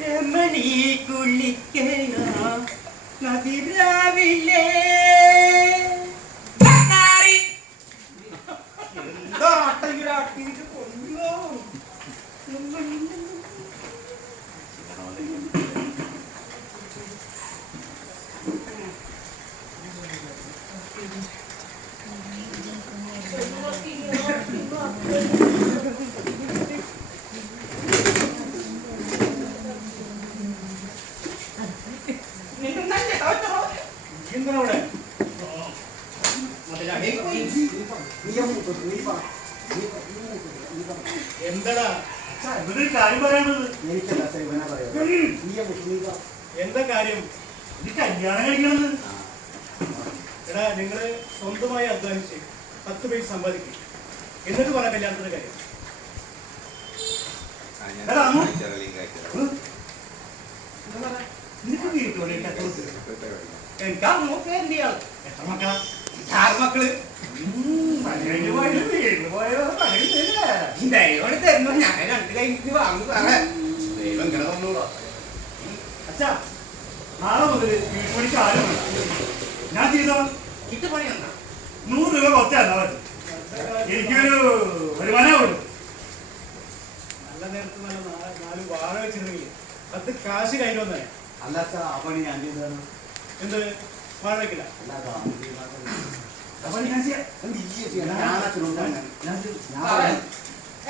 രമണി കുളിക്കല നദിരാവിലെ എന്താ ആട്ടിട്ട് കൊല്ലോ എന്താടാ കാര്യം പറയാനുള്ളത്? എന്താ കാര്യം? ഇത് കല്യാണം കഴിക്കണത്. എടാ നിങ്ങള് സ്വന്തമായി അധ്വാനിച്ച് 10 പൈസ സമ്പാദിക്കും, എന്നിട്ട് പറയാം കല്യാണത്തിന്റെ കാര്യം. എനിക്കാ നോക്കേ എത്ര മക്കളാ? 6 മക്കള്. ദൈവം തരുമ്പോ ഞാൻ 2 കഴിഞ്ഞിട്ട് വാങ്ങി പറയാ. ദൈവം ഇങ്ങനെ തന്നൂടാ. അച്ഛാ നാളെ മുതൽ വീട്ടുപണിക്ക് ആരും ഞാൻ ചെയ്തോ. ഇത് പണി എന്താ? 100 രൂപ കുറച്ചാ മതി. എനിക്കൊരു വരുമാനമുള്ളൂ. നല്ല നേരത്ത് നല്ല 4 വാഴ വെച്ചിരുന്നെങ്കിൽ 10 കാശ് കയ്യിൽ വന്നേ. അല്ല അച്ഛാ ആ പണി ഞാൻ ചെയ്തതാണ്. എന്ത് വാഴ വെക്കില്ല?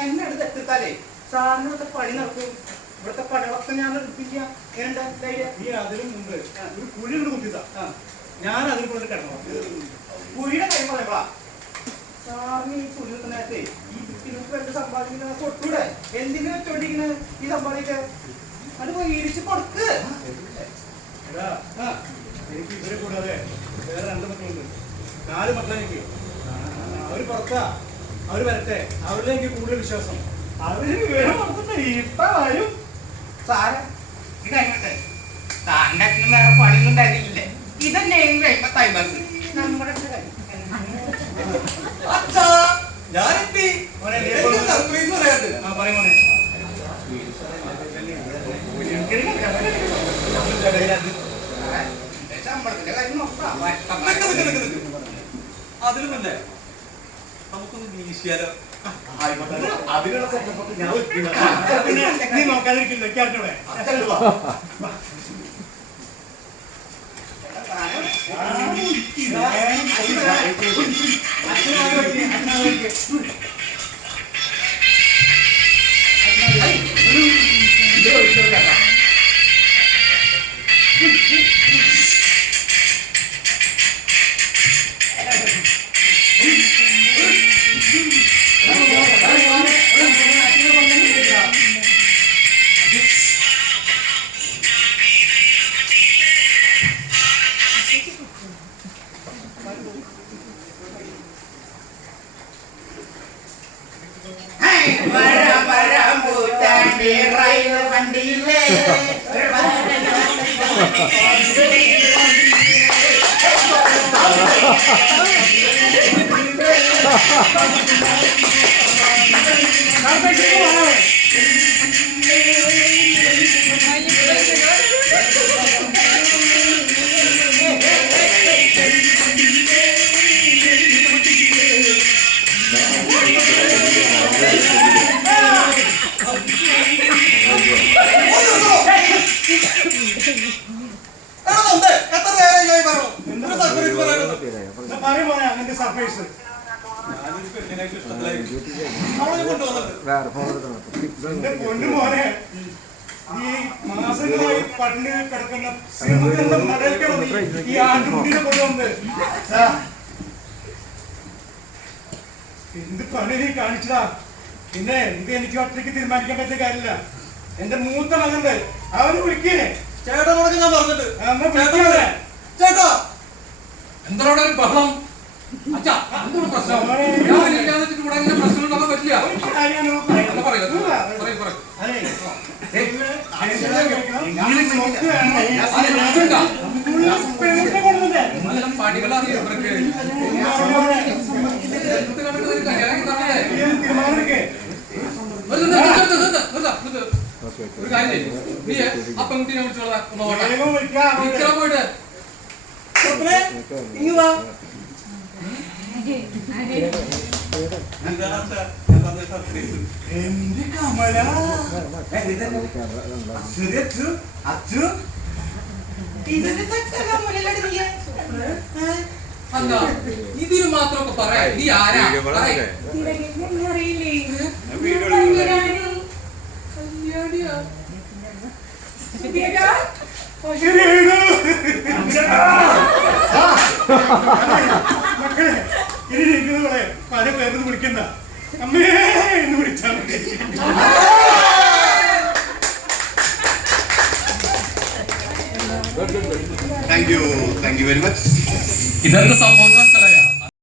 എന്നെ എടുത്ത് എത്തിത്താലേ സാറിന് ഇവിടുത്തെ പണി നടക്കും. ഇവിടുത്തെ പണികളൊക്കെ ഞാൻ എടുപ്പിക്കാം. നീ അതിനും മുമ്പ് ഒരു കുഴി കൊണ്ട് കുത്തിത്താ, ഞാൻ അതിൽ കൊണ്ട് കിടന്നു. കുഴിയുടെ കൈ പറയുമ്പോ സാറിന് ഈ കുഴി കുത്തുന്ന നേരത്തെ ഈ നിങ്ങൾക്ക് എന്ത് സമ്പാദിക്കുന്ന കൊട്ടൂടെ? എന്തിനു വെച്ചോണ്ടിരിക്കുന്നത് ഈ സമ്പാദിക്കാൻ? അത് പോയി ഇടിച്ച് കൊടുക്ക്. എനിക്ക് ഇവരെ കൂടാതെ വേറെ 2 മക്കളുണ്ട്. 4 മക്കളെനിക്ക്. അവര് പുറത്താ, അവര് വരട്ടെ. അവരിലേക്ക് കൂടുതൽ വിശ്വാസം. അവര് വിവരം കൊടുത്തിട്ട് ഇപ്പൊ വരും. സാറ് ഇതെങ്ങോട്ടെ? താൻ്റെ അച്ഛനും വേറെ പണിയൊന്നും തരില്ലേ? ഇതന്നെയെങ്കിലും നമ്മുടെ ഞാനെത്തി. സർപ്രൈസ് പറയാണ്ട്. ആ പറയും മോനെ. ശമ്പളത്തിന്റെ കാര്യം നോക്കാം. അതിലുമല്ലേ നമുക്കൊന്ന് വീശിയാലോ? അതിനുള്ള സെറ്റപ്പൊക്കെ ഞാൻ നീ നോക്കാതിരിക്കില്ല. അറിഞ്ഞൂടെ പൊന്നുമോനെ ഈ മാസങ്ങളായി പട്ടിണി കിടക്കുന്ന ഈ ആൺകുട്ടിനെ കൊണ്ടുവന്ന് എന്ത് പണി നീ കാണിച്ചതാ. പിന്നെ ഇത് എനിക്ക് ഒറ്റയ്ക്ക് തീരുമാനിക്കാൻ പറ്റിയ കാര്യമില്ല. എന്റെ മൂത്ത മകണ്ട്, അവന് വിളിക്കേ. ചേട്ടനോടൊക്കെ ഞാൻ പറഞ്ഞിട്ട് ചേട്ടാ എന്താ ഒരു ബഹളം? അച്ഛാ എന്താണ് പ്രശ്നം? പ്രശ്നം ഉണ്ടാക്കാൻ പറ്റില്ല. പണികളറിയാം ഇവർക്ക്. നീ ആ പെൺകുട്ടിനെ വിളിച്ചോളാം ഒന്ന് നോക്കട്ടെ. വേഗം വിളിക്കാം അങ്ങോട്ട്. വിളിക്കാൻ പോയിട്ട് ചെറുക്കനെ, ഇങ്ങ് വാ. എന്താണ് അച്ഛാ? എന്താ സർപ്രൈസ്? എന്റെ കമല അച്ഛന് അച്ചു അച്ചു ഇതിന്റെ തെറ്റല്ല മുന്നിലടി നീ. അല്ല ഇതിന് മാത്രമൊക്കെ പറയാ നീ ആരാ പറയ്. കല്യാണിയാ? മക്കളെ ഇനി ഇരിക്കുന്നത് പല പേരൊന്നും വിളിക്കണ്ട, അമ്മേ എന്ന് വിളിച്ചാൽ മതി. Thank you very much. ഇതെന്ത് സംഭവം